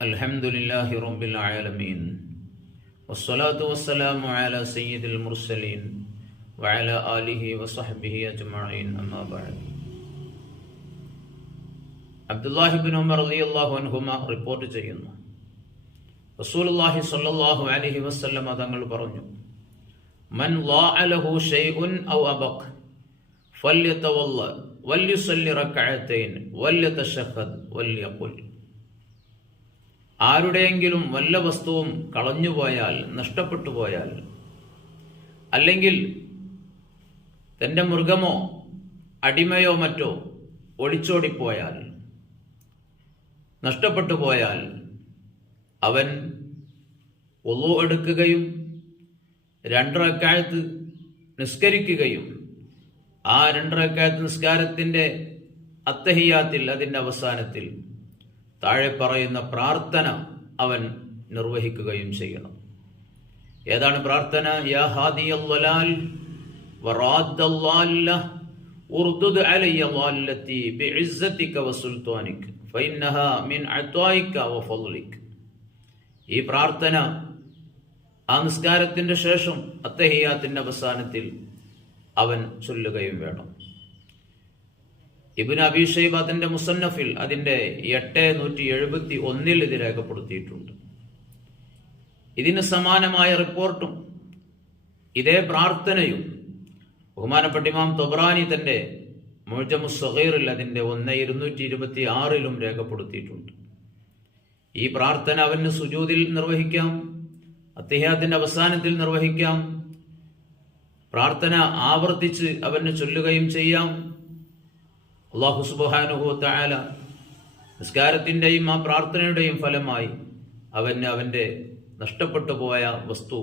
അൽഹംദുലില്ലാഹി റബ്ബിൽ ആലമീൻ വസ്സലാത്തു വസ്സലാമു അലാ സയ്യിദിൽ മുർസലീൻ വഅലാ ആലിഹി വസഹ്ബിഹി അജ്മഈൻ അമ്മാ ബഅദ്. അബ്ദുല്ലാഹി ഇബ്നു ഉമർ റളിയല്ലാഹു അൻഹുമാ റിപ്പോർട്ട് ചെയ്യുന്നു, റസൂലുള്ളാഹി സ്വല്ലല്ലാഹു അലൈഹി വസല്ലം തങ്ങൾ പറഞ്ഞു, മൻ ളാഅലഹു ഷൈഉൻ ഔ അബഖ് ഫല്യതവല്ല വല്യുസല്ലി റക്അതൈൻ വല്യതശഹദ് വല്യഖുൽ. ആരുടെയെങ്കിലും വല്ല വസ്തുവും കളഞ്ഞുപോയാൽ, നഷ്ടപ്പെട്ടു പോയാൽ, അല്ലെങ്കിൽ തൻ്റെ മൃഗമോ അടിമയോ മറ്റോ ഒളിച്ചോടിപ്പോയാൽ, നഷ്ടപ്പെട്ടു പോയാൽ, അവൻ വുളൂ എടുക്കുകയും 2 റക്അത്ത് നിസ്കരിക്കുകയും ആ 2 റക്അത്ത് നിസ്കാരത്തിൻ്റെ അത്തഹിയാത്തിൽ, അതിൻ്റെ അവസാനത്തിൽ താഴെ പറയുന്ന പ്രാർത്ഥന അവൻ നിർവഹിക്കുകയും ചെയ്യണം. ഏതാണ് പ്രാർത്ഥന? യാ ഹാദിയൽ വലാൽ വറാദ്ദൽ ളാല്ല ഉർദുദ് അലയ്യ ളാല്ലതി ബിഇസ്സതിക വസുൽത്താനിക ഫഇന്നഹാ മിൻ അത്വായിക വഫളലിക. ഈ പ്രാർത്ഥന ആ നിസ്കാരത്തിന്റെ ശേഷം അത്തഹിയാത്തിന്റെ അവസാനത്തിൽ അവൻ ചൊല്ലുകയും വേണം. ഇബ്നു അബീ ശൈബ തന്റെ മുസന്നഫിൽ അതിന്റെ 871 ഇത് രേഖപ്പെടുത്തിയിട്ടുണ്ട്. ഇതിന് സമാനമായ റിപ്പോർട്ടും ഇതേ പ്രാർത്ഥനയും ബഹുമാനപ്പെട്ട ഇമാം തൊബ്രാനി തന്റെ മുഅ്ജമുസ് സഗീറിൽ അതിന്റെ 1226 രേഖപ്പെടുത്തിയിട്ടുണ്ട്. ഈ പ്രാർത്ഥന അവന് സുജൂദിൽ നിർവഹിക്കാം, അത്തഹിയാത്തിന്റെ അവസാനത്തിൽ നിർവഹിക്കാം, പ്രാർത്ഥന ആവർത്തിച്ച് അവന് ചൊല്ലുകയും ചെയ്യാം. അല്ലാഹു സുബ്ഹാനഹു വ തആല നിസ്കാരത്തിന്റെയും ആ പ്രാർത്ഥനയുടെയും ഫലമായി അവന് അവന്റെ നഷ്ടപ്പെട്ടു പോയ വസ്തു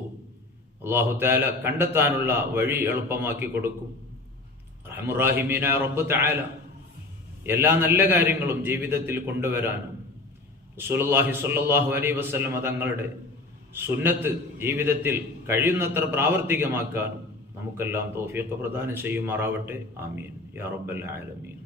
അല്ലാഹു തആല കണ്ടെത്താനുള്ള വഴി എളുപ്പമാക്കി കൊടുക്കും. റഹ്മാനുർ റഹീമീനായ റബ്ബ് തആല എല്ലാ നല്ല കാര്യങ്ങളും ജീവിതത്തിൽ കൊണ്ടുവരാനും റസൂലുള്ളാഹി സ്വല്ലല്ലാഹു അലൈഹി വസല്ലം തങ്ങളുടെ സുന്നത്ത് ജീവിതത്തിൽ കഴിയുന്നത്ര പ്രാവർത്തികമാക്കാനും നമുക്കെല്ലാം തൗഫീഖ് പ്രദാനം ചെയ്യുമാറാവട്ടെ. ആമീൻ യാ റബ്ബൽ ആലമീൻ.